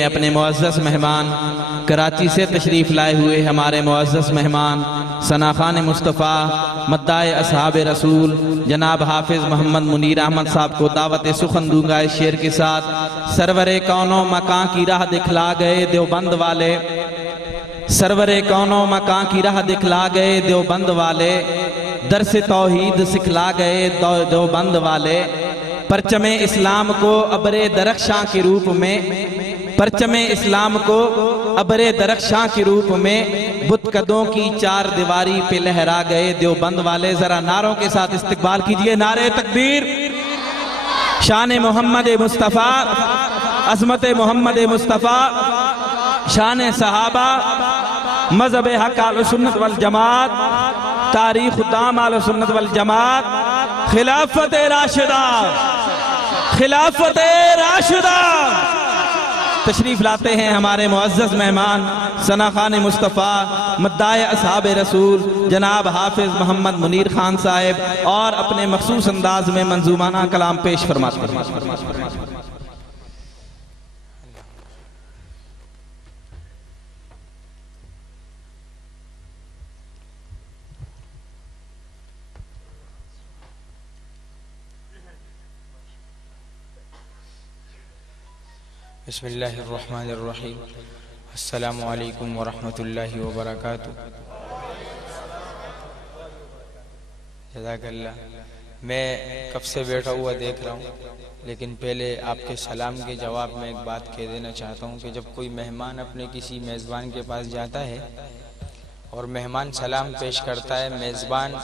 میں اپنے معزز مہمان کراچی سے تشریف لائے ہوئے ہمارے معزز مہمان ثنا خان مصطفیٰ مداح اصحاب رسول جناب حافظ محمد منیر احمد صاحب کو دعوت سخن دوں گا اس شعر کے ساتھ۔ سرور کونوں مکان کی راہ دکھلا گئے دیوبند والے، سرور کونوں مکان کی راہ دکھلا گئے دیوبند والے، درس توحید سکھلا گئے دیوبند والے، پرچم اسلام کو ابر درخشاں کے روپ میں، پرچم اسلام کو ابر درخشاں کے روپ میں بت قدوں کی چار دیواری پہ لہرا گئے دیوبند والے۔ ذرا نعروں کے ساتھ استقبال کیجئے، نعرہ تکبیر، شان محمد مصطفیٰ، عظمت محمد مصطفیٰ، شان صحابہ، مذہب حق اہل سنت والجماعت، تاریخ دام اہل سنت والجماعت، خلافت راشدہ، خلافت راشدہ۔ تشریف لاتے ہیں ہمارے معزز مہمان ثنا خان مصطفیٰ مداح اصحاب رسول جناب حافظ محمد منیر خان صاحب، اور اپنے مخصوص انداز میں منظومانہ کلام پیش فرماتے ہیں۔ بسم اللہ الرحمن الرحیم، السلام علیکم ورحمۃ اللہ وبرکاتہ۔ جزاک اللہ۔ میں کب سے بیٹھا ہوا دیکھ رہا ہوں، لیکن پہلے آپ کے سلام کے جواب میں ایک بات کہہ دینا چاہتا ہوں کہ جب کوئی مہمان اپنے کسی میزبان کے پاس جاتا ہے اور مہمان سلام پیش کرتا ہے، میزبان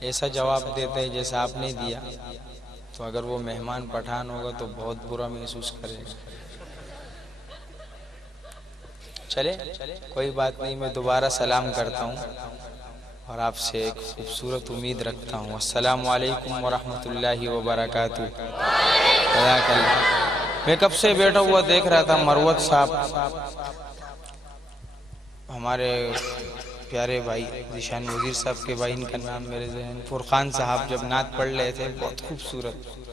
ایسا جواب دیتا ہے جیسا آپ نے دیا، تو اگر وہ مہمان پٹھان ہوگا تو بہت برا محسوس کرے گا۔ چلے کوئی بات نہیں، میں دوبارہ سلام کرتا ہوں اور آپ سے ایک خوبصورت امید رکھتا ہوں۔ السلام علیکم ورحمۃ اللہ وبرکاتہ۔ جزاک اللہ۔ میں کب سے بیٹھا ہوا دیکھ رہا تھا، مروت صاحب ہمارے پیارے بھائی ذیشان وزیر صاحب کے بھائی، ان کا نام میرے ذہن، فرقان صاحب جب نعت پڑھ رہے تھے، بہت خوبصورت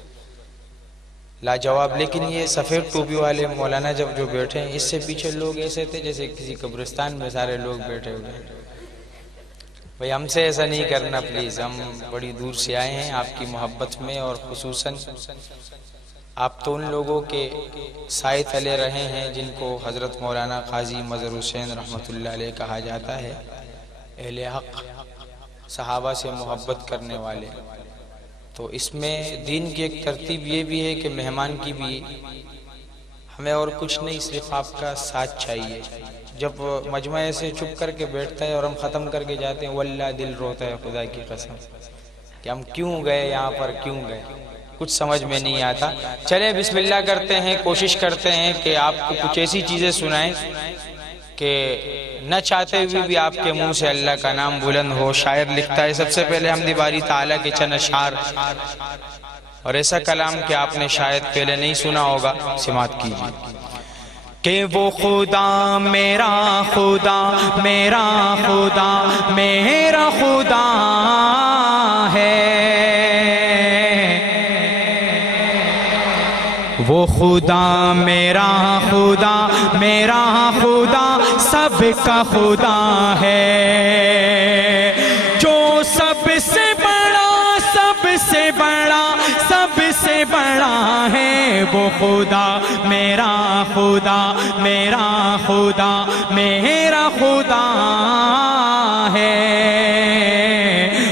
لاجواب۔ لیکن یہ سفید ٹوپی والے مولانا جب جو بیٹھے ہیں، اس سے پیچھے لوگ ایسے تھے جیسے کسی قبرستان میں سارے لوگ بیٹھے ہوئے ہیں۔ بھئی ہم سے ایسا نہیں کرنا پلیز، ہم بڑی دور سے آئے ہیں آپ کی محبت میں، اور خصوصاً آپ تو ان لوگوں کے سائے تلے رہے ہیں جن کو حضرت مولانا قاضی مظہر حسین رحمۃ اللہ علیہ کہا جاتا ہے، اہل حق، صحابہ سے محبت کرنے والے۔ تو اس میں دین کی ایک ترتیب یہ بھی ہے کہ مہمان کی بھی ہمیں اور کچھ نہیں، صرف آپ کا ساتھ چاہیے۔ جب مجمع سے چپ کر کے بیٹھتا ہے اور ہم ختم کر کے جاتے ہیں، واللہ دل روتا ہے خدا کی قسم کہ ہم کیوں گئے یہاں پر، کیوں گئے، کچھ سمجھ میں نہیں آتا۔ چلے بسم اللہ کرتے ہیں، کوشش کرتے ہیں کہ آپ کو کچھ ایسی چیزیں سنائیں کہ نہ چاہتے ہوئے بھی آپ کے منہ سے اللہ کا نام بلند ہو۔ شاعر لکھتا ہے، سب سے پہلے حمد باری تعالیٰ کے چند اشعار، اور ایسا کلام کہ آپ نے شاید پہلے نہیں سنا ہوگا، سماعت کیجیے۔ کہ وہ خدا میرا خدا، میرا خدا، میرا خدا ہے، وہ خدا میرا خدا، میرا خدا سب کا خدا ہے، جو سب سے بڑا، سب سے بڑا، سب سے بڑا ہے، وہ خدا میرا خدا، میرا خدا، میرا خدا ہے،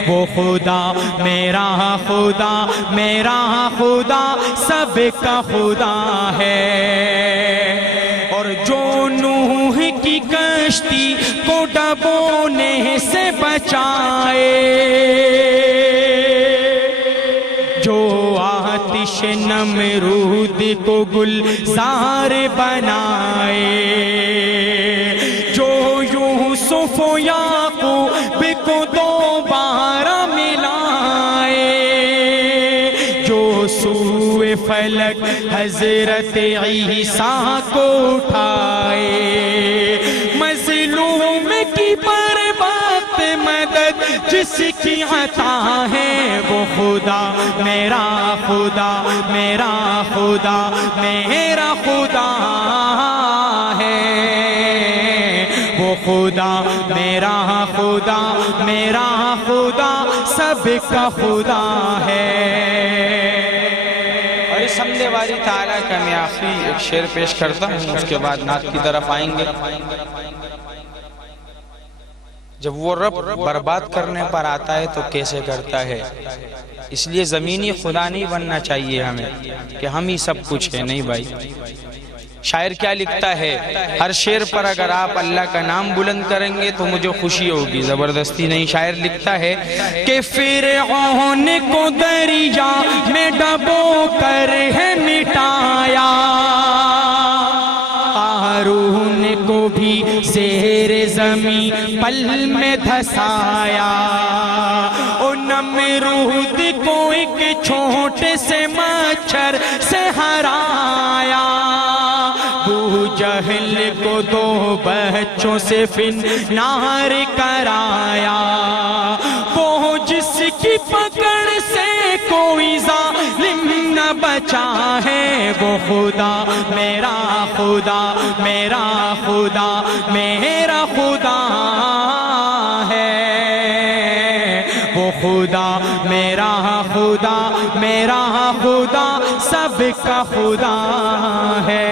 وہ خدا میرا خدا، میرا خدا سب کا خدا ہے، اور جو نوح کی کشتی کو ڈبونے سے بچائے، جو آتش نمرود کو گلزار بنائے، جو یوسف و یعقوب کو دوبارہ ملائے، جو سوئے فلک حضرت عیسیٰ کو اٹھائے، مظلوم کی پر وقت مدد جس کی عطا ہے، وہ خدا میرا خدا، میرا خدا، میرا خدا وہ خدا میرا خدا میرا خدا سب کا خدا ہے۔ اور اس حمد باری تعالیٰ کا میں آخری ایک شعر پیش کرتا ہوں، اس کے بعد نعت کی طرف آئیں گے۔ جب وہ رب برباد کرنے پر آتا ہے تو کیسے کرتا ہے، اس لیے زمینی خدا نہیں بننا چاہیے ہمیں کہ ہم ہی سب کچھ ہیں، نہیں بھائی۔ شاعر کیا لکھتا ہے، ہر شعر پر اگر آپ اللہ کا نام بلند کریں گے تو مجھے خوشی ہوگی، زبردستی نہیں۔ شاعر لکھتا ہے کہ فرعون کو دریا میں ڈبو کر ہے مٹایا، قارون کو بھی زیر زمین پل میں دھسایا، او نمرود کو ایک چھوٹے سے مچھر سے ہرایا، ابو جہل کو 2 بچوں سے فنار کرایا، وہ جس کی پکڑ سے کوئی ظالم نہ بچا ہے، وہ خدا میرا خدا میرا خدا میرا خدا ہے، وہ خدا میرا خدا میرا خدا سب کا خدا ہے۔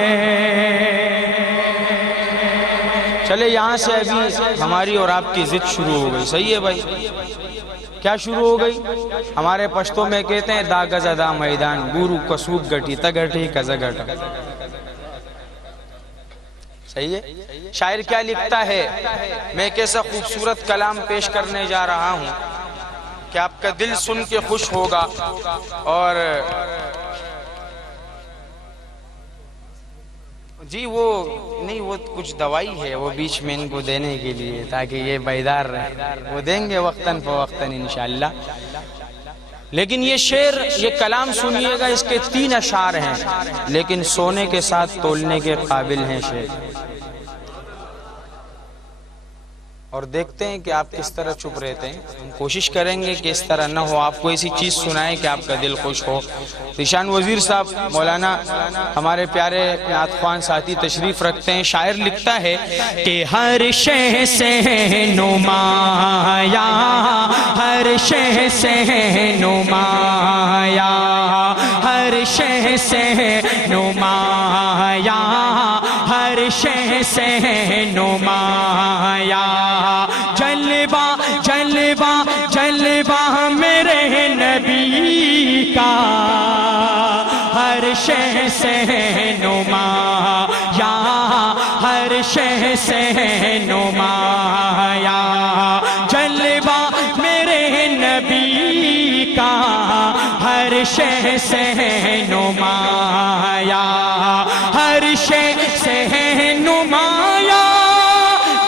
چلے یہاں سے ابھی ہماری اور آپ کی ضد شروع ہو گئی، صحیح ہے بھائی؟ کیا شروع ہو گئی؟ ہمارے پشتوں میں کہتے ہیں دا گز دا میدان گورو کسوب گٹی تگٹی کزگٹا، صحیح ہے؟ شاعر کیا لکھتا ہے، میں ایک ایسا خوبصورت کلام پیش کرنے جا رہا ہوں کہ آپ کا دل سن کے خوش ہوگا، اور جی وہ نہیں، وہ کچھ دوائی ہے وہ بیچ میں ان کو دینے کے لیے تاکہ یہ بیدار رہے، وہ دیں گے وقتاً فوقتاً انشاءاللہ۔ لیکن یہ شعر، یہ کلام سنیے گا، اس کے 3 اشعار ہیں لیکن سونے کے ساتھ تولنے کے قابل ہیں شعر، اور دیکھتے ہیں کہ آپ کس طرح چپ رہتے ہیں۔ ہم کوشش کریں گے کہ اس طرح نہ ہو، آپ کو ایسی چیز سنائیں کہ آپ کا دل خوش ہو۔ ذیشان وزیر صاحب مولانا ہمارے پیارے نعت خوان ساتھی تشریف رکھتے ہیں۔ شاعر لکھتا ہے کہ ہر شے سے نمایاں ہر شے سے نمایاں ہر شے سے نمایاں ہر شے سے نمایاں جلوہ جلوہ جلوہ میرے نبی کا ہر شے سے نمایاں ہر شے سے نمایاں جلوہ میرے نبی کا ہر شے سے نمایاں ہر شے سے نمایاں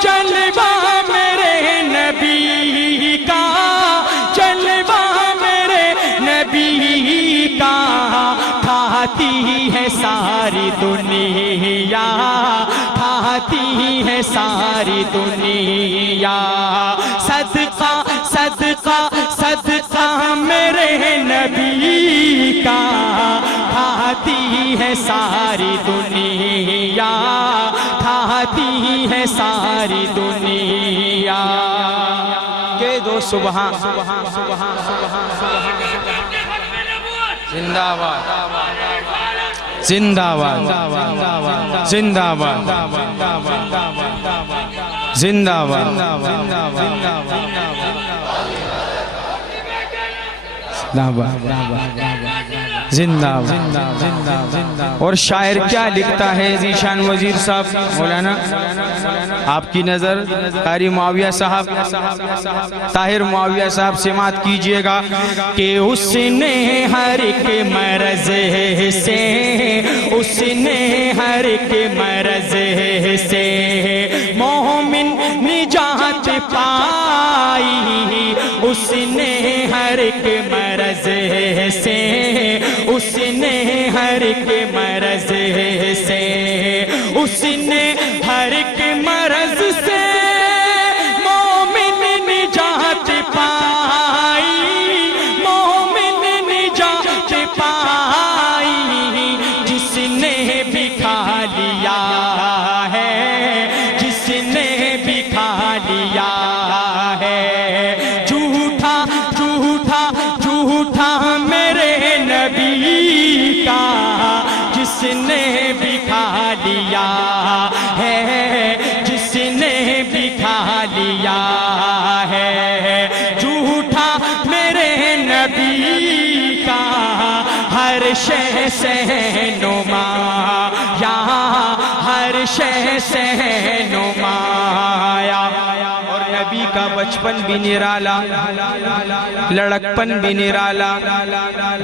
جلوہ میرے نبی کا جلوہ میرے نبی کا کھاتی ہے ساری دنیا کھاتی ہے ساری دنیا صدقہ صدقہ صدقہ میرے نبی کا کھاتی ہے ساری دنیا کھاتی ہے ساری دنیا کہ دو سبحان زندہ باد زندہ باد زندہ باد زندہ باد زندہ باد۔ اور شاعر کیا لکھتا ہے ذیشان وزیر صاحب مولانا، آپ کی نظر قاری معاویہ صاحب طاہر معاویہ صاحب سماعت کیجئے گا کہ اس نے ہر ایک مرض سے اس نے ہر ایک مرض سے مومن نجات پائی اس نے ہر ایک مرض سے اس نے ہر ایک مرض سے اس نے ہر ایک مرض سے مومن نجات پائی مومن نجات پائی جس نے بھی کھا لیا ہے جس نے بھی لیا ہے، جس نے بھی کھا لیا ہے جھوٹا میرے نبی کا ہر شے سے نما، یہاں ہر شے سے نمایا۔ اور نبی کا بچپن بھی نرالا، لڑکپن بھی نرالا،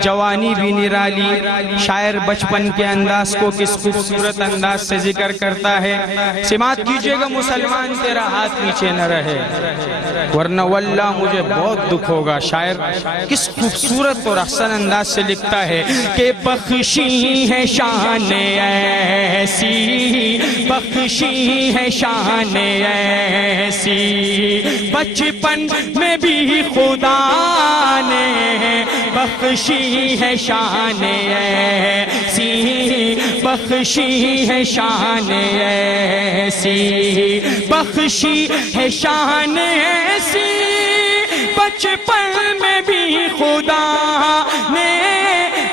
جوانی بھی نرالی۔ شاعر بچپن کے انداز کو کس خوبصورت انداز سے ذکر کرتا ہے، سماعت کیجئے گا مسلمان تیرا ہاتھ نیچے نہ رہے ورنہ واللہ مجھے بہت دکھ ہوگا۔ شاعر کس خوبصورت اور احسن انداز سے لکھتا ہے کہ بخشی ہے شان ایسی، بخشی ہے شان ایسی، بچپن میں بھی خدا نے بخشی ہے شان ایسی، بخشی ہے شان ایسی، بخشی ہے شان ایسی، بچپن میں بھی خدا نے،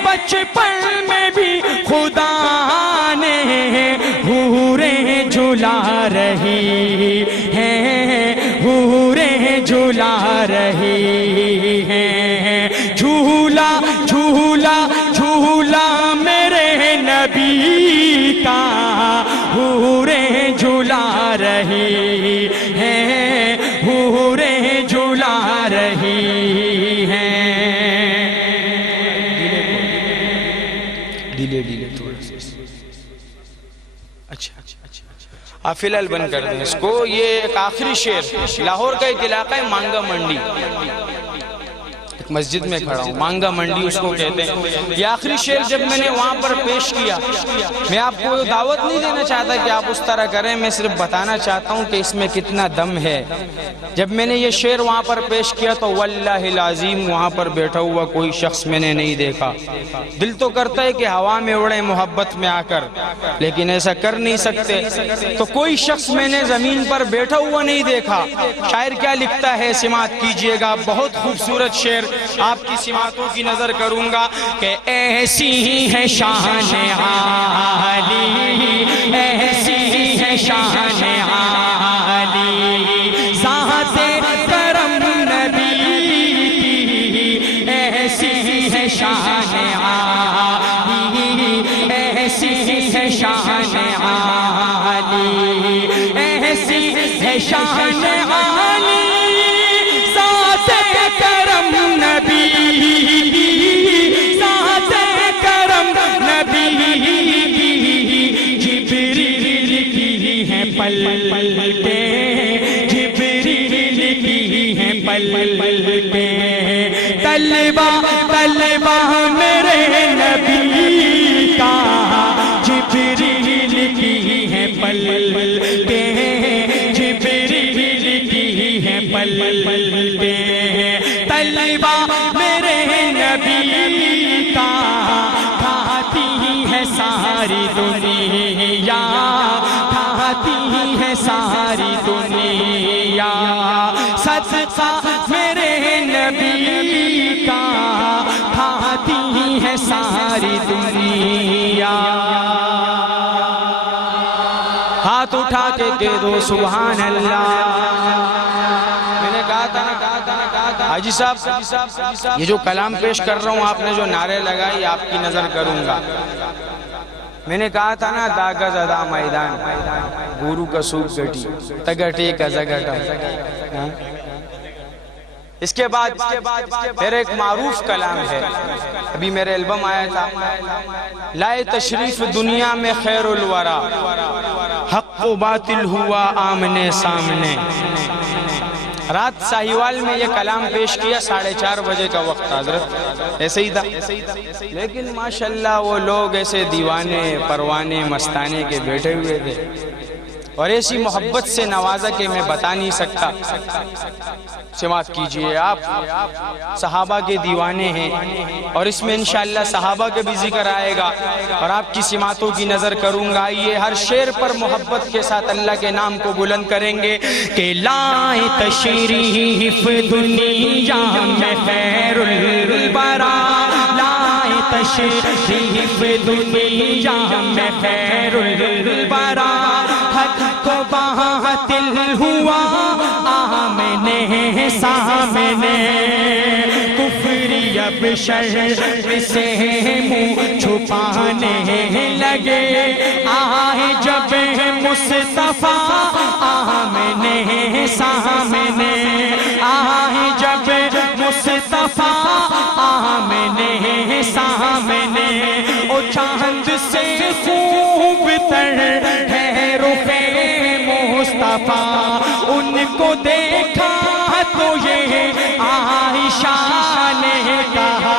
بچپن میں بھی خدا نے حوریں جھلا رہی ہیں، حوریں جھلا رہی ہیں، جھولا جھولا جھولا میرے نبی کا حوریں جھلا رہی ہیں، حوریں جھلا رہی ہیں۔ ڈیلے تھوڑا سا، اچھا آپ فی الحال بند کر دیں اس کو۔ یہ ایک آخری شعر، لاہور کا ایک علاقہ ہے مانگا منڈی، ایک مسجد میں کھڑا ہوں، مانگا منڈی اس کو کہتے ہیں۔ یہ آخری شعر جب میں نے وہاں پر پیش کیا، میں آپ کو دعوت نہیں دینا چاہتا کہ آپ اس طرح کریں، میں صرف بتانا چاہتا ہوں کہ اس میں کتنا دم ہے۔ جب میں نے یہ شعر وہاں پر پیش کیا تو واللہ العظیم وہاں پر بیٹھا ہوا کوئی شخص میں نے نہیں دیکھا۔ دل تو کرتا ہے کہ ہوا میں اڑے محبت میں آ کر، لیکن ایسا کر نہیں سکتے، تو کوئی شخص میں نے زمین پر بیٹھا ہوا نہیں دیکھا۔ شاعر کیا لکھتا ہے سماعت کیجئے گا، بہت خوبصورت شعر، آپ کی سماعتوں کی نظر کروں گا کہ ایسی ہے شان عالی، ایسی ہے شان عالی، ذات کرم نبی کی، ایسی ہے شان عالی، ایسی ہے شان عالی، ایسی ہے شان عالی، ذات کرم نبی کی، ذات کرم نبی کی، جبریل کی ہے پلکیں، جبریل کی ہے پلکیں، طلبہ طلبہ میرے نبی کا، جبریل کی ہے پلکیں، جبریل کی ہے پلکیں، طلبہ میرے نبی کا، کھاتی ہے ساری دنیا، کھاتی ہے ساری دنیا، صدقہ میرے نبی کا، کھاتی ہے ساری دنیا۔ ہاتھ اٹھا کے کہہ دو سبحان اللہ۔ میں نے کہا تھا حاجی صاحب یہ جو کلام پیش کر رہا ہوں، آپ نے جو نعرے لگائی آپ کی نظر کروں گا۔ میں نے کہا تھا نا داغا زدہ میدان گورو کا سوک گٹی تگٹی کا زگٹم۔ اس کے بعد میرا ایک معروف کلام ہے، ابھی میرے البم آیا تھا، لائے تشریف دنیا میں خیر الورا، حق و باطل ہوا آمنے سامنے۔ رات ساہیوال میں یہ کلام پیش کیا، 4:30 بجے کا وقت، حضرت ایسے ہی تھا، لیکن ماشاءاللہ وہ لوگ ایسے دیوانے پروانے مستانے کے بیٹھے ہوئے تھے، اور ایسی محبت سے نوازا کہ میں بتا نہیں سکتا۔ سماعت کیجئے، آپ صحابہ کے دیوانے ہیں، اور اس میں انشاءاللہ صحابہ کے بھی ذکر آئے گا، اور آپ کی سماعتوں کی نظر کروں گا۔ یہ ہر شعر پر محبت کے ساتھ اللہ کے نام کو بلند کریں گے کہ لائے تشریف دنیا میں خیر الورا، لائے تشریف دنیا میں خیر الورا حق کو باطل ہوا آمنے سامنے کفری اب شر سے منہ چھپانے لگے آئے جب مصطفیٰ آمنے سامنے آئے جب مصطفیٰ آمنے سامنے او چاند سے خوب تر ہے رخ مصطفیٰ ان کو دیکھا تو یہ عائشہ نے کہا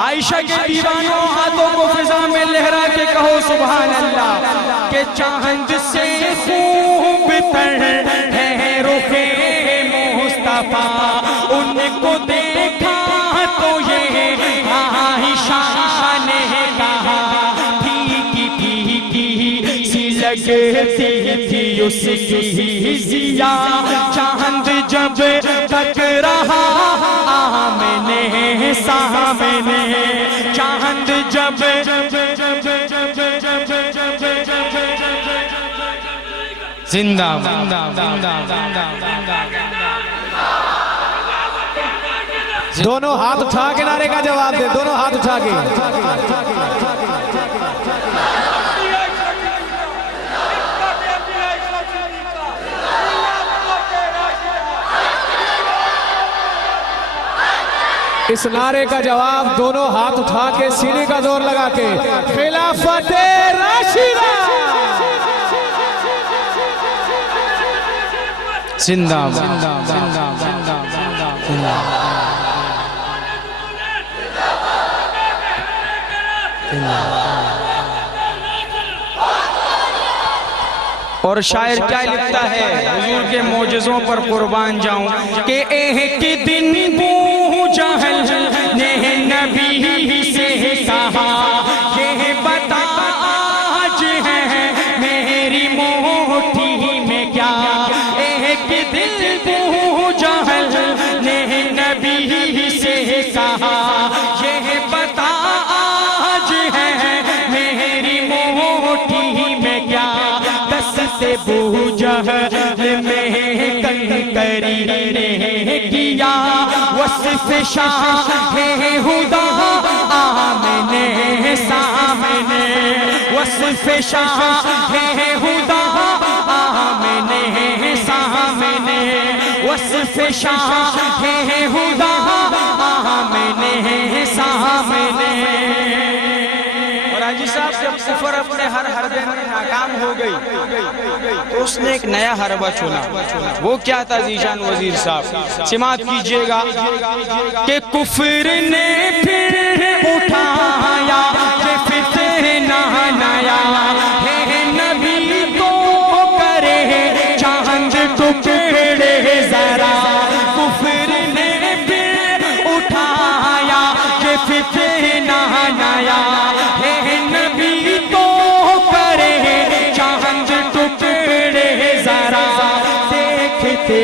عائشہ کے دیوانوں ہاتھوں کو فضا میں لہرا کے کہو سبحان اللہ کہ چاند سے خوب تر ہے رخ مصطفیٰ ان کو دیکھا تو یہ عائشہ نے کہا پھیکی پھیکی سی لگتی تھی اس کی ضیا چاند جب تک رہا آمنے سامنے چاند جب زندہ دونوں ہاتھ اٹھا کے نعرے کا جواب دے دونوں ہاتھ اٹھا کے اس نعرے کا جواب دونوں ہاتھ اٹھا کے سینے کا زور لگا کے خلافت راشدہ زندہ اور شاعر کیا لکھتا ہے حضور کے معجزوں پر قربان جاؤں کہ ایک دن بو جہل نے نبی سے کہا یہ بتا آج ہے میری موٹھی میں کیا ایک دن بو جہل نے نبی سے کہا یہ بتا آج ہے میری موٹھی میں کیا سے بو جہل میں کنکری نے کیا وصف شاہ خدا آمنے سامنے وصف شاہ خدا آمنے سامنے وصف شاہ خدا آمنے سامنے حاجی صاحب جب کفر اپنے ہر حربے میں ناکام ہو گئی تو اس نے ایک نیا حربہ چنا وہ کیا تھا ذیشان وزیر صاحب سماعت کیجئے گا کہ کفر نے پھر اٹھایا کہ فتنہ نیا ہے نبی کو کرے چاند ٹکڑے ذرا کفر نے پھر اٹھایا کہ فتنہ نیا دیکھتے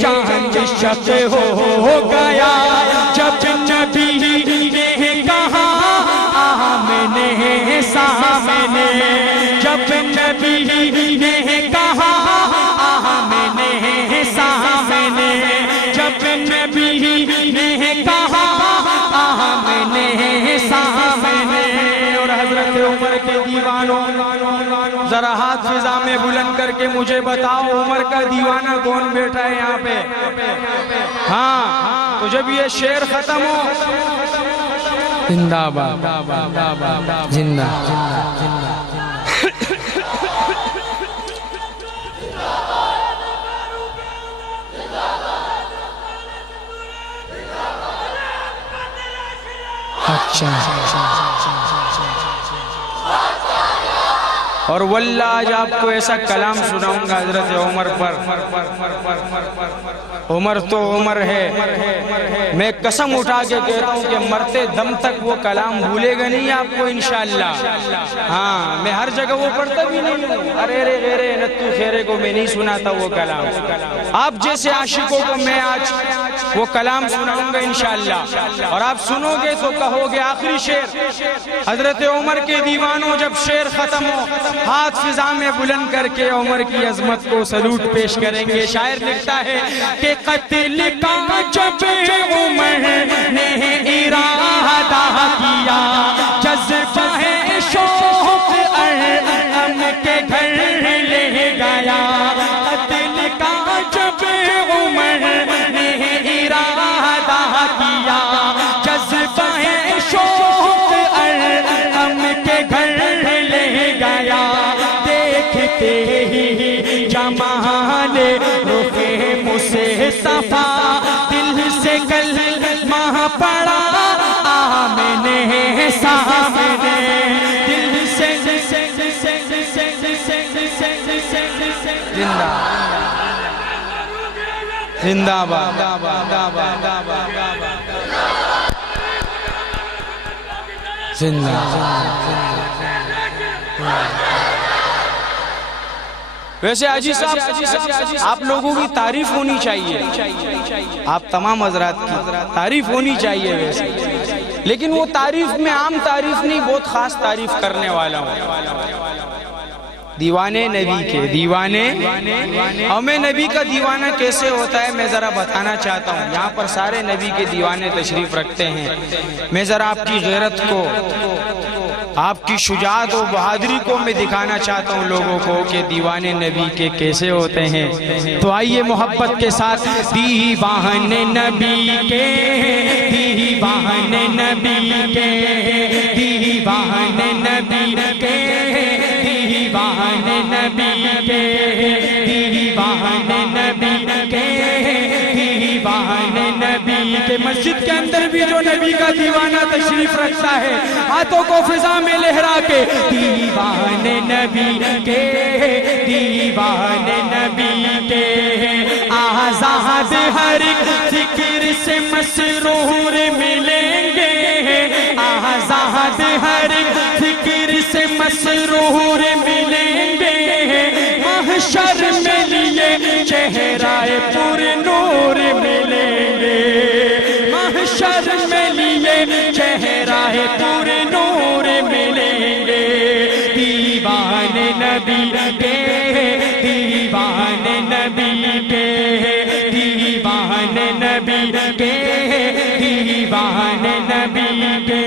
چاند شق ہو گیا جب نبی نے کہا آمنے سامنے جب نبی نے کہا آمنے سامنے جب نبی نے کہا آمنے سامنے اور حضرت عمر کے دیوانوں ذرا ہاتھ فضا میں بلند کر کے مجھے بتاؤ عمر کا دیوانہ کون بیٹھا ہے یہاں پہ ہاں تو جب یہ شعر ختم ہو زندہ باد زندہ اور واللہ آج آپ کو ایسا کلام سناؤں گا حضرت عمر پر عمر تو عمر ہے میں قسم اٹھا کے کہتا ہوں کہ مرتے دم تک وہ کلام بھولے گا نہیں آپ کو انشاءاللہ ہاں میں ہر جگہ وہ پڑھتا بھی نہیں ہوں ارے رے غیرے نتو خیرے کو میں نہیں سناتا وہ کلام آپ جیسے عاشقوں کو میں آج وہ کلام سناؤں گا انشاءاللہ، اور آپ سنو گے تو کہو گے آخری شعر حضرت عمر کے دیوانوں جب شعر ختم ہو ہاتھ فضا میں بلند کر کے عمر کی عظمت کو سلوٹ پیش کریں گے۔ شاعر لکھتا ہے کہ قتل کا جب عمر نے ارادہ کیا، جذبہ شوق ارحم کے گھر لے گیا۔ قتل کا جب عمر نے ارادہ کیا، جذبہ شوق ارحم کے گھر لے گیا۔ دیکھتے ہی جمال رخ مصطفیٰ دل سے کلمہ پڑا آمنے سامنے، دل سے زندہ باد زندہ ویسے حاجی صاحب آپ لوگوں کی تعریف ہونی چاہیے، آپ تمام حضرات کی تعریف ہونی چاہیے ویسے، لیکن وہ تعریف میں عام تعریف نہیں، بہت خاص تعریف کرنے والا ہوں دیوانے نبی کے۔ دیوانے ہمیں نبی کا دیوانہ کیسے ہوتا ہے میں ذرا بتانا چاہتا ہوں۔ یہاں پر سارے نبی کے دیوانے تشریف رکھتے ہیں، میں ذرا آپ کی غیرت کو، آپ کی شجاعت و بہادری کو میں دکھانا چاہتا ہوں لوگوں کو کہ دیوانے نبی کے کیسے ہوتے ہیں۔ تو آئیے محبت کے ساتھ دیوانے نبی کے، دیوانے نبی کے، دیوانے نبی کے، دیوانے نبی کے، دیوانے نبی کے، دیوانے نبی کے۔ مسجد کے اندر بھی جو نبی کا دیوانہ تشریف رکھتا ہے ہاتھوں کو فضا میں لہرا کے دیوانے نبی کے، دیوانے نبی کے۔ آزاد ہر ایک فکر سے مسرور ملیں گے، آزاد ہر ایک فکر سے مسرور ملیں گے۔ محشر میں لیے چہرہ پر نور ملیں گے، محشر میں لیے چہرہ پر نور ملیں گے۔ دیوانے نبی کے، دیوانے نبی کے، دیوانے نبی کے، دیوانے نبی کے۔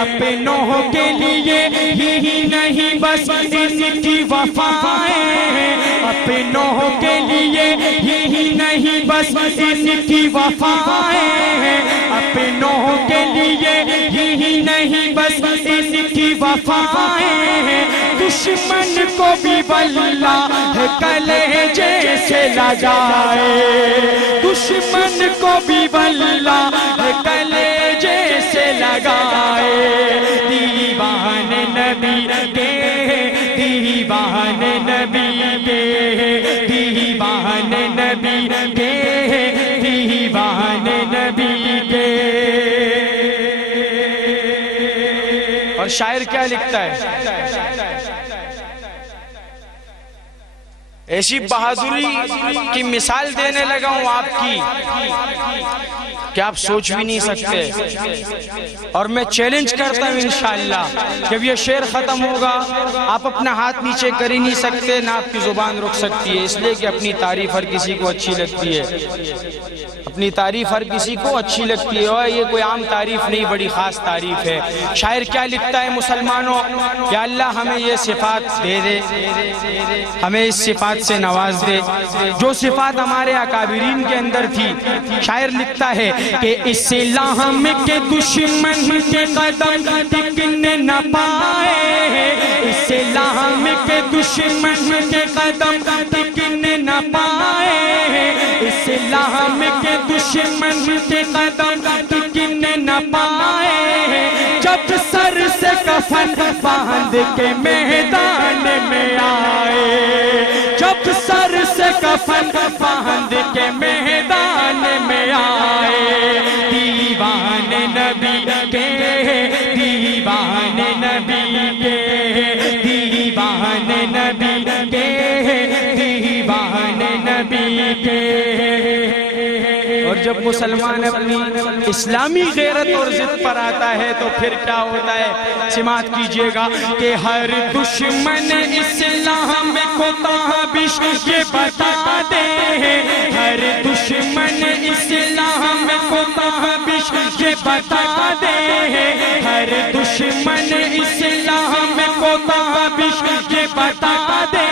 اپنوں کے لیے ہی نہیں بس ان کی وفائیں، اپنوں کے لیے ہی نہیں بس ان کی وفائیں، اپنوں کے لیے ہی نہیں بس ان کی وفائیں۔ دشمن کو بھی واللہ کلیجے سے لگائے، دشمن کو بھی واللہ کلیجے سے لگائے۔ دیوانے نبی کے، دیوانے نبی کے، دیوانے نبی کے، دیوانے نبی کے۔ اور شاعر کیا لکھتا ہے؟ ایسی بہادری کی مثال دینے لگا ہوں آپ کی کہ آپ سوچ بھی نہیں سکتے، اور میں چیلنج کرتا ہوں انشاءاللہ جب یہ شعر ختم ہوگا آپ اپنا ہاتھ نیچے کر ہی نہیں سکتے، نہ آپ کی زبان رک سکتی ہے، اس لیے کہ اپنی تعریف ہر کسی کو اچھی لگتی ہے، اپنی تعریف ہر کسی کو اچھی لگتی ہے، اور یہ کوئی عام تعریف نہیں، بڑی خاص تعریف ہے۔ شاعر کیا لکھتا ہے؟ مسلمانوں یا اللہ ہمیں یہ صفات دے دے، ہمیں اس صفات سے نواز دے جو صفات ہمارے اکابرین کے اندر تھی۔ شاعر لکھتا ہے کہ اسلام کے دشمن کے قدم ٹکنے نہ پائے، اسلام کے دشمن کے قدم ٹکنے نہ پائے، اسلام کے دشمن کے قدم ٹکنے نہ پائے۔ جب سر سے کفن باندھ کے میدان میں آئے، جب سر سے کفن باندھ کے میدان میں آئے۔ دیوانے نبی کے، دیوانے نبی کے، دیوانے نبی کے، دیوانے نبی کے۔ اور جب مسلمان اپنی اسلامی غیرت اور ضد پر آتا ہے تو پھر کیا ہوتا ہے؟ سماعت کیجئے گا کہ ہر دشمن اسلام کو تابش یہ بتا دے، ہر دشمن اسلام کو تابش یہ بتا دے، ہر دشمن اسلام کو تابش یہ بتا دے،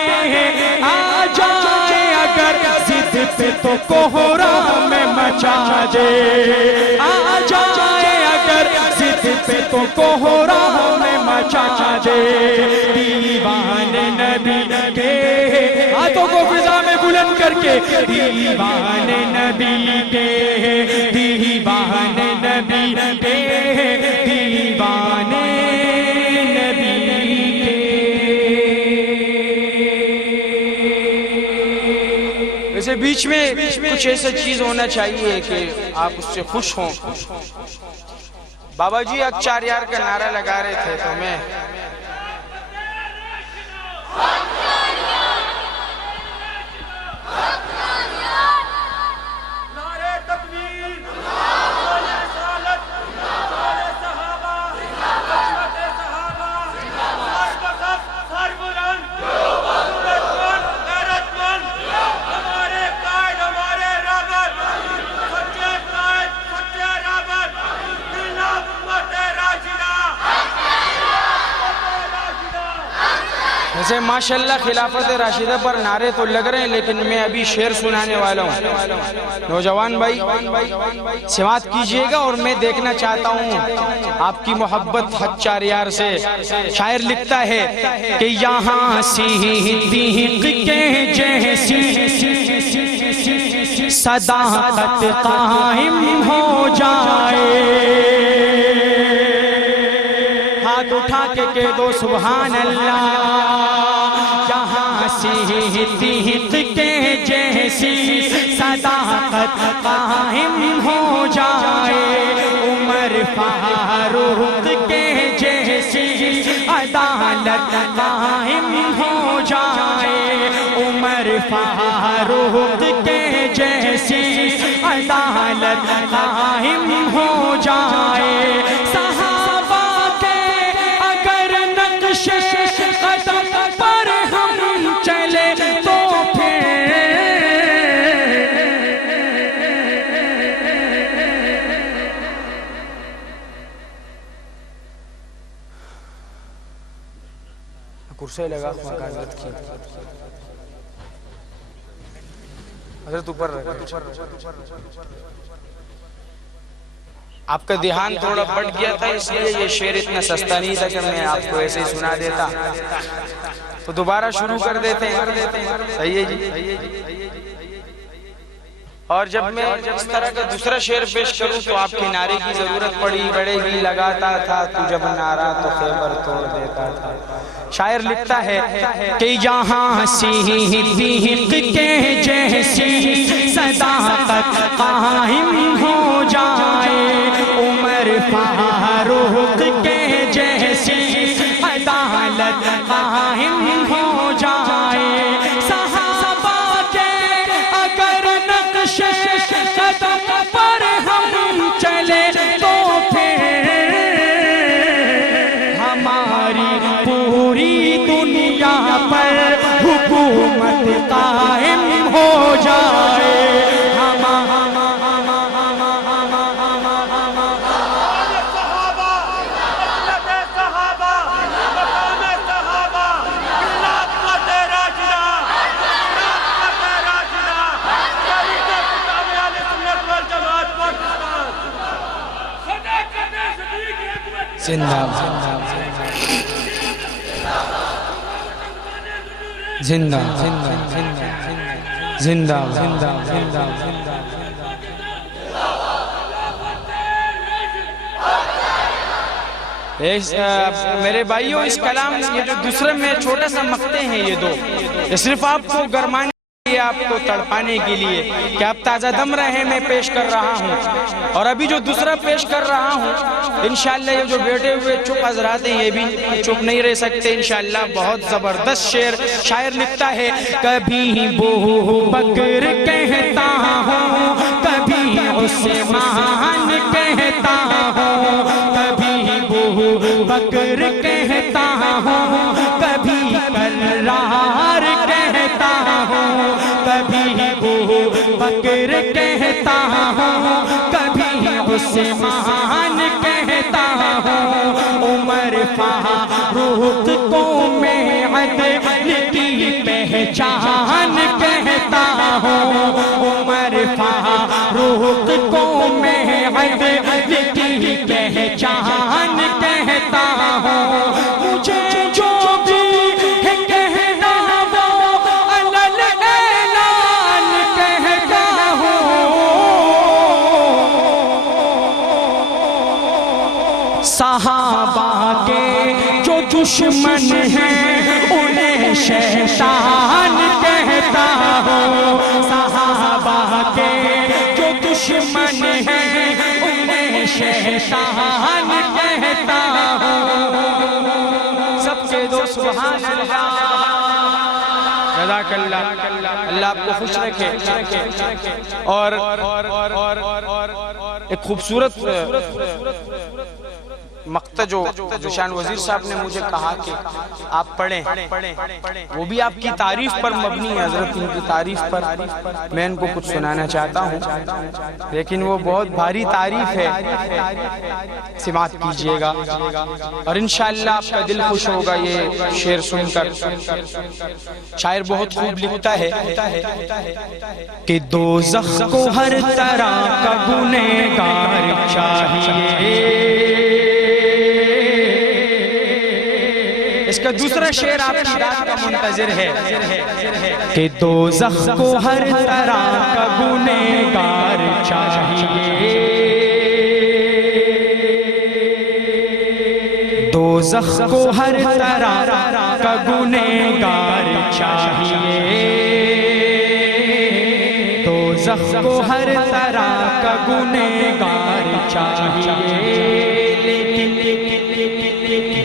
آ جائے اگر ضد پہ تو کوہرام میں مچا دے، آ جائے اگر ضد پہ تو کوہرام میں مچا دے، دیوان نبی کے ہاتھوں کو فضا میں بلند کر کے، دیوان نبی کے، دیوان نبی کے، دیوان نبی کے۔ ویسے بیچ میں کچھ ایسا چیز ہونا چاہیے کہ آپ اس سے خوش ہوں۔ بابا جی اکچاریار کا نعرہ لگا رہے تھے تو میں ویسے ماشاءاللہ خلافت راشدہ پر نعرے تو لگ رہے ہیں، لیکن میں ابھی شعر سنانے والا ہوں۔ نوجوان بھائی سماعت کیجئے گا اور میں دیکھنا چاہتا ہوں آپ کی محبت اکچاریار سے۔ شاعر لکھتا ہے کہ یہاں صدیق کے جیسی صداقت قائم ہو جائے، ہاتھ اٹھا کے کہہ دو سبحان اللہ، جہاں صدیق کے جیسی صداقت قائم ہو جائے، عمر فاروق کے جیسی عدالت قائم ہو جائے، عمر فاروق کے جیسی عدالت قائم ہو جائے، صحابہ کے اگر نقش قدم پر ہم چلے تو پھر کرسی لگا حضرت کی، حضرت اوپر رہے۔ آپ کا دھیان تھوڑا بڑھ گیا تھا، اس لیے یہ شعر اتنا سستا نہیں تھا کہ میں آپ کو ایسے ہی سنا دیتا، تو دوبارہ شروع کر دیتے ہیں۔ صحیح ہے جی۔ اور جب میں اس طرح کا دوسرا شعر پیش کروں تو آپ کی نعرے کی ضرورت پڑی، بڑے ہی لگاتا تھا تو جب نعرہ تو خیبر توڑ دیتا تھا۔ شاعر لکھتا ہے کہ یہاں صدیق کے جیسی صداقت قائم ہو جائے، عمر فاروق کے جیسی عدالت قائم ہو جائے، صحابہ کے اگر نقش قدم پر ہم چلے تو پھر ہماری پوری دنیا پر حکومت قائم ہو جائے، زندہ زندہ زندہ زندہ زندہ میرے بھائیوں، اس کلام یہ جو دوسرے میں چھوٹا سا مقطع ہیں، یہ دو یہ صرف آپ کو گرمانے کے لیے، آپ کو تڑپانے کے لیے کہ آپ تازہ دم رہے میں پیش کر رہا ہوں، اور ابھی جو دوسرا پیش کر رہا ہوں انشاءاللہ یہ جو بیٹھے ہوئے چپ حضرات ہیں یہ بھی چپ نہیں رہ سکتے انشاءاللہ۔ بہت زبردست شعر شاعر لکھتا ہے، کبھی بو بکر کہتا ہوں، کبھی عثمان کہتا ہوں، کبھی ابو بکر کہتا ہوں، کبھی کرار کہتا ہوں، کبھی ابو بکر کہتا ہوں، کبھی عثمان کہتا ہوں، عمر فاروق کو میں عدل کی پہچان کہتا ہوں، عمر فاروق کو میں عدل کی پہچان کہتا ہوں، مجھے جو بھی ہے کہنا وہ علل اعلان کہتا ہوں، صحابہ کے جو دشمن ہیں انہیں شیطان کہتا ہوں، صحابہ کے جو دشمن ہیں انہیں شیطان کہتا ہوں، سب کے دو سبحان اللہ، جزاک اللہ، اللہ آپ کو خوش رکھے۔ اور ایک خوبصورت مقطع جو ذیشان وزیر صاحب نے مجھے کہا کہ آپ پڑھیں، وہ بھی آپ کی تعریف پر مبنی ہے، حضرت ان کی تعریف پر، میں ان کو کچھ سنانا چاہتا ہوں، لیکن وہ بہت بھاری تعریف ہے، سماعت کیجئے گا اور انشاءاللہ آپ کا دل خوش ہوگا یہ شعر سن کر۔ شاعر بہت خوب لکھتا ہے کہ دوزخ کو ہر طرح کا گنہگار چاہیے، اس کا دوسرا شعر آپ کی بات کا منتظر ہے کہ دوزخ کو ہر طرح کا گنہگار چاہیے، دوزخ کو ہر طرح کا گنہگار چاہیے، دوزخ کو ہر طرح کا گنہگار چاہیے،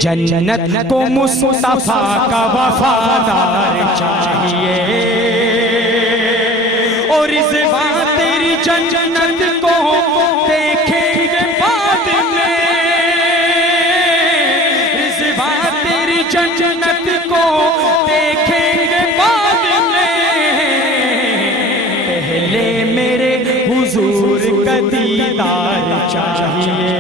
جنت کو مصطفیٰ کا وفادار چاہیے، اور رضوان تیری جنت کو دیکھیں گے بعد میں، رضوان تیری جنت کو دیکھیں گے بعد میں، پہلے میرے حضور کا دیدار چاہیے،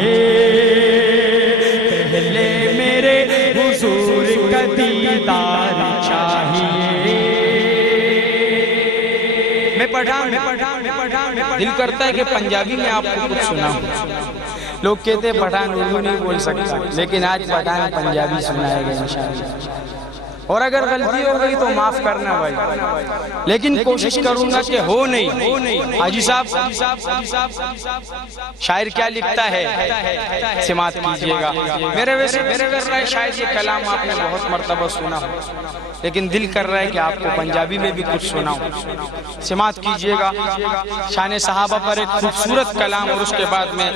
حضور کا دیدار چاہیے۔ میں پٹھان دل کرتا ہے کہ پنجابی میں آپ کو کچھ سناؤں، لوگ کہتے ہیں پٹھان اردو نہیں بول سکتا، لیکن آج پٹھان پنجابی سنائے گا انشاءاللہ، اور اگر غلطی ہو گئی تو معاف کرنا بھائی، لیکن کوشش کروں گا کہ ہو نہیں۔ حاجی صاحب شاعر کیا لکھتا ہے سماعت کیجئے گا۔ میرے ویسے دل کر رہا ہے شاید یہ کلام آپ نے بہت مرتبہ سنا ہو، لیکن دل کر رہا ہے کہ آپ کو پنجابی میں بھی کچھ سناؤں، سماعت کیجئے گا۔ شان صحابہ پر ایک خوبصورت کلام، اور اس کے بعد میں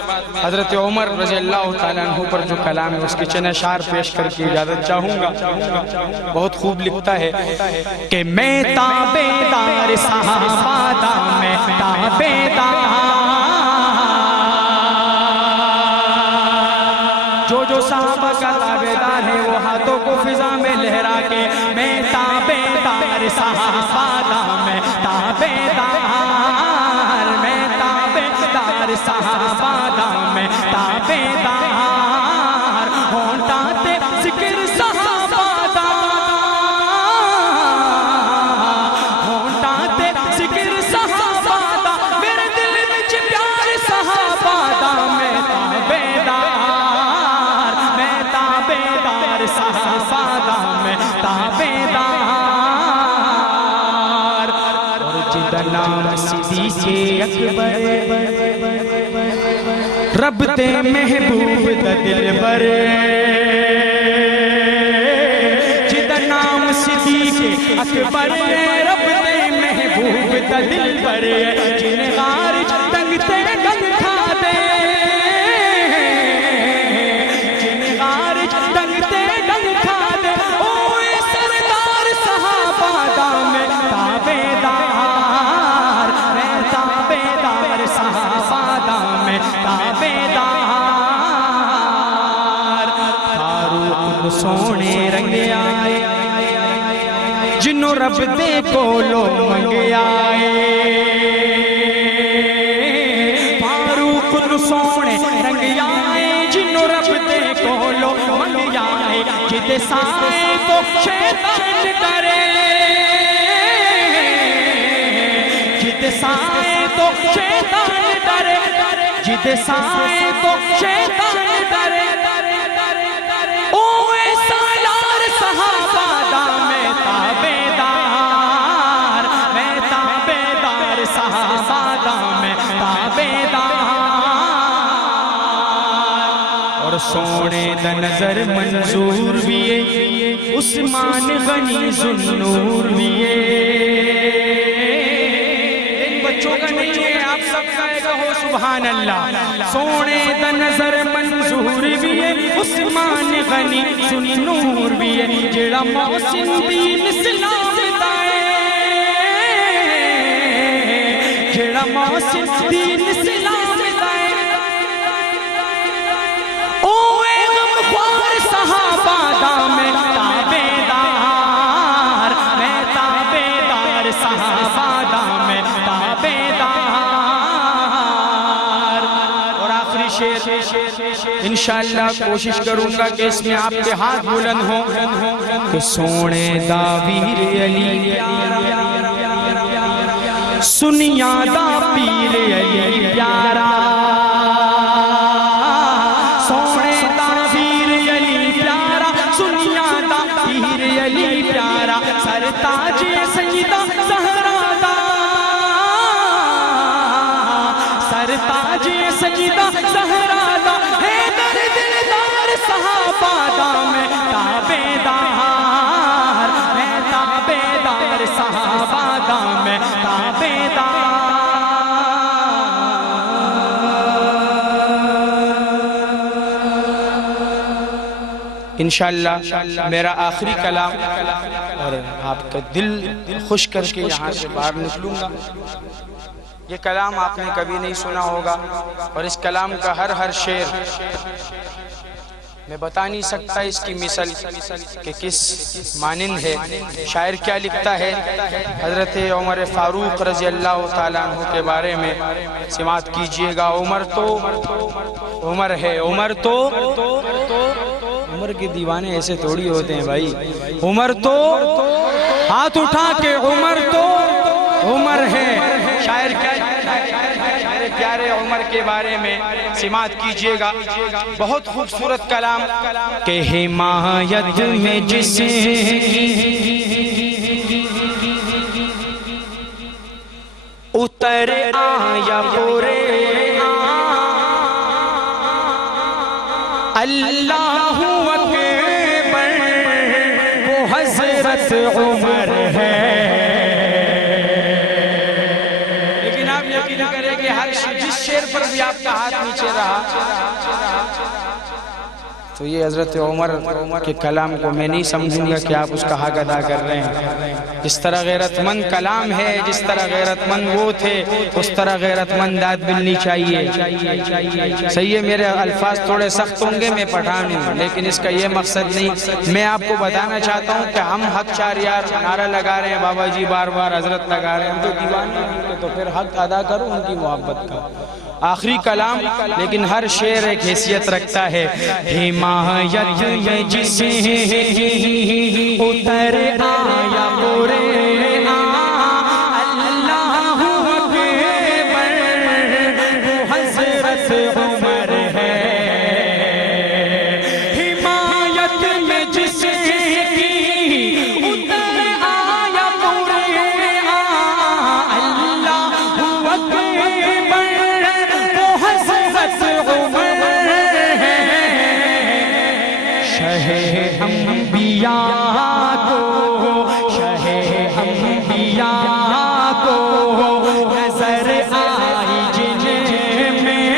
حضرت عمر رضی اللہ تعالیٰ عنہ پر جو کلام ہے اس کے چند اشعار پیش کر کے اجازت چاہوں گا۔ بہت خوب لکھتا ہے کہ میں تابعدار صحابہ دا، میں تابعدار، جو صحابہ کا تابعدار ہے وہ ہاتھوں کو فضا میں لہرا کے میں تابعدار صحابہ دا، میں تابعدار، میں تابعدار صحابہ دا، میں تابعدار، ہونٹاں تے ذکر صحابہ دا، ہونٹاں تے ذکر صحابہ دا، میرے دل وچ پیار صحابہ دا، میں تابعدار، میں تابعدار صحابہ دا، میں تابعدار، اور جدا نام صدیق اکبر، رب تے محبوب دا دلبر، جدا نام صدیق اکبر، رب تے محبوب دا دلبر، جن غار تنگ تے گنگ کھا دے، جن غار تنگ تے گنگ کھا دے، اوے سردار صحابہ دا، میں تابعدار، میں تابعدار صحابہ رنگ آئے جنوں رب دے کولو منگ آئے فاروق نو سونے رنگ آئے جنوں رب دے کولو منگ آئے جدے سائے تو شیطان ڈرے جدے سائے تو شیطان ڈرے جدے سائے تو شیطان ڈرے اوے سالار صحابہ دا میں تابیدار صحابہ دا میں تابیدار اور سونے دا نظر منظور بھی ہے عثمان غنی ذوالنور بھی ہے ان بچوں کا نہیں ہے آپ سب کا کہو سبحان اللہ سونے دا نظر منظور بھی ہے عثمان غنی ذوالنور بھی ہے جڑا محسن دین اسلام دائے جڑا محسن دین اسلام دائے اوے غمخوار صحابہ دا میں تابیدار صحابہ دا میں تابیدار اور آخری شعر انشاءاللہ کوشش کروں گا کہ اس میں آپ کے ہاتھ بلند ہوں کہ سونے دا ویر علی سنیا دا پیر علی پیارا سونے دا ویر علی پیارا سنیا دا پیر علی پیارا سرتاج سیدہ زہرا دا سرتاج سیدہ زہرا دا حیدر دلدار صحابہ دا میں تابیدار صحابہ دا میں تابیدار انشاءاللہ میرا آخری کلام اور آپ کا دل خوش کر کے یہاں سے باہر نکلوں گا یہ کلام آپ نے کبھی نہیں سنا ہوگا اور اس کلام کا ہر شعر میں بتا نہیں سکتا اس کی مثل کہ کس مانند ہے شاعر کیا لکھتا ہے حضرت عمر فاروق رضی اللہ تعالیٰ عنہ کے بارے میں سماعت کیجئے گا عمر ہے عمر کے دیوانے ایسے تھوڑی ہوتے ہیں بھائی عمر تو ہاتھ اٹھا کے عمر ہے شاعر کیا پیارے عمر کے بارے میں سماعت کیجئے گا بہت خوبصورت کلام کہ حمایت میں جس اتر آیا پورے اللہ اکبر وہ حضرت عمر ہے جس شعر پر بھی آپ کا ہاتھ نیچے رہا تو یہ حضرت عمر کے کلام کو میں نہیں سمجھوں گا کہ آپ اس کا حق ادا کر رہے ہیں جس طرح غیرت مند کلام ہے جس طرح غیرت مند وہ تھے اس طرح غیرت مند داد ملنی چاہیے صحیح ہے میرے الفاظ تھوڑے سخت ہوں گے میں پٹھان ہوں لیکن اس کا یہ مقصد نہیں میں آپ کو بتانا چاہتا ہوں کہ ہم حق چار یار نعرہ لگا رہے ہیں بابا جی بار بار حضرت لگا رہے ہیں ہم تو دیوانے ہیں تو پھر حق ادا کرو ان کی محبت کا آخری کلام لیکن ہر شعر ایک حیثیت رکھتا ہے حمایت میں جسے اتر آیا پورے اللہ اکبر وہ حضرت عمر ہے حمایت میں جسے کی اتر آیا پورے اللہ اکبر انبیاء کو نظر آئی جن میں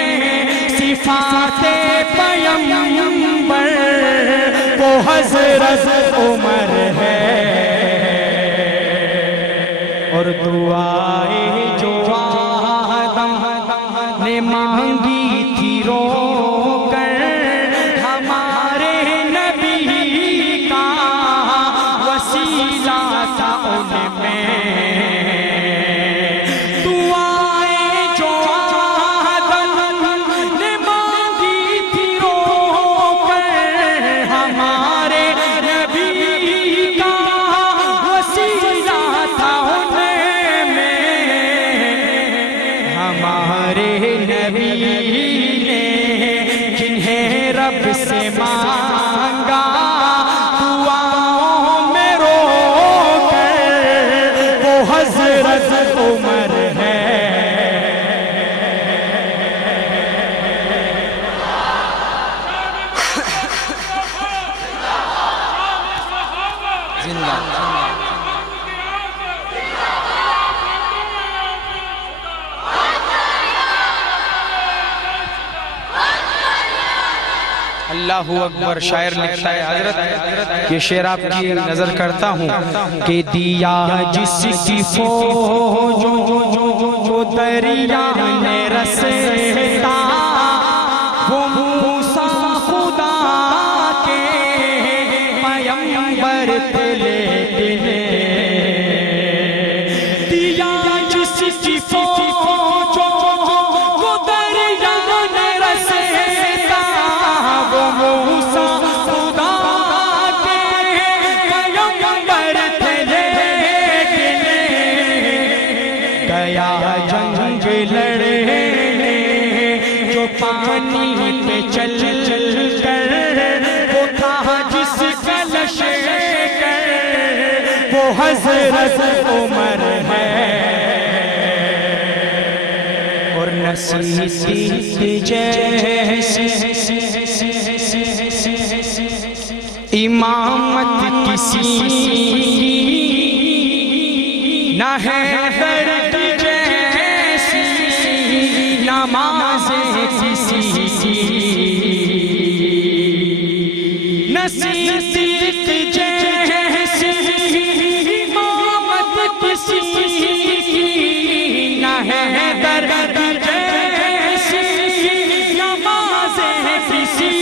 صفات پیغمبر وہ حضرت عمر ہے اور دعائیں جو آدم نے مانگی تھی رو کر ہمارے نبی کا زندہ اللہ اکبر. شاعر لکھتا ہے حضرت یہ شعر آپ کی نظر کرتا ہوں کہ دیا جس کی فوج کو دریا نے رستا وہ موسیٰ خدا کے پیغمبر تھے لیکن دیا جس کی فوج کو دریا نے رستا وہ موسیٰ خدا کے پیغمبر تھے لیکن گیا جنگ لڑنے جو پانی پہ چل کر وہ تھا جس کا لشکر وہ حضرت عمر ہے اور نصیحت جیسی امامت کسی نہ ہے درد جیسی نماز کسی نصیحت جیسی امامت کسی نہ ہے درد جیسی نماز کسی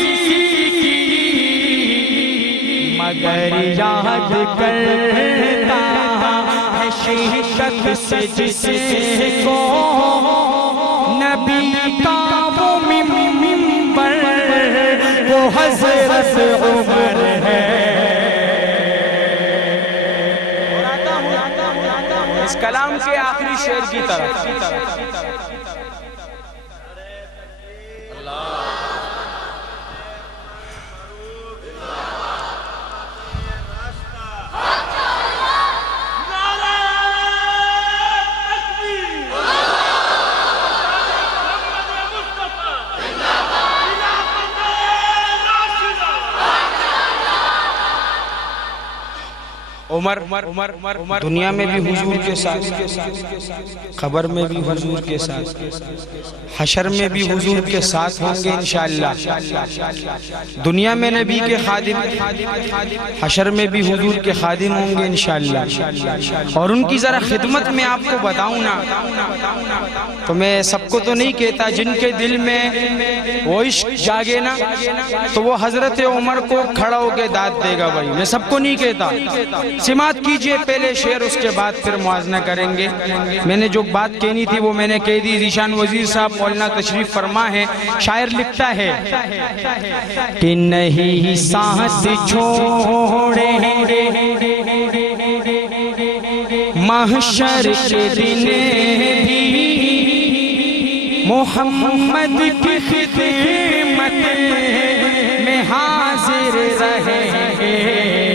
مگر یاد کرتا ہے شدت سے جس کو نبی کا وہ منبر وہ حضرت عمر ہے. اس کلام کے آخری شعر کی طرف عمر دنیا میں بھی حضور کے ساتھ قبر میں بھی حضور کے ساتھ حشر میں بھی حضور کے ساتھ ہوں گے انشاءاللہ. دنیا میں نبی کے خادم حشر میں بھی حضور کے خادم ہوں گے انشاءاللہ. اور ان کی ذرا خدمت میں آپ کو بتاؤں نا تو میں سب کو تو نہیں کہتا جن کے دل میں وہ عشق جاگے نا تو وہ حضرت عمر کو کھڑا ہو کے داد دے گا. بھائی میں سب کو نہیں کہتا. سماعت کیجئے پہلے شعر اس کے بعد پھر موازنہ کریں گے. میں نے جو بات کہنی تھی وہ میں نے کہہ دی. ذیشان وزیر صاحب مولانا تشریف فرما ہے. شاعر لکھتا ہے کہ نہیں ساتھ چھوڑیں گے محشر کے دن بھی محمد کی خدمت میں حاضر رہیں گے.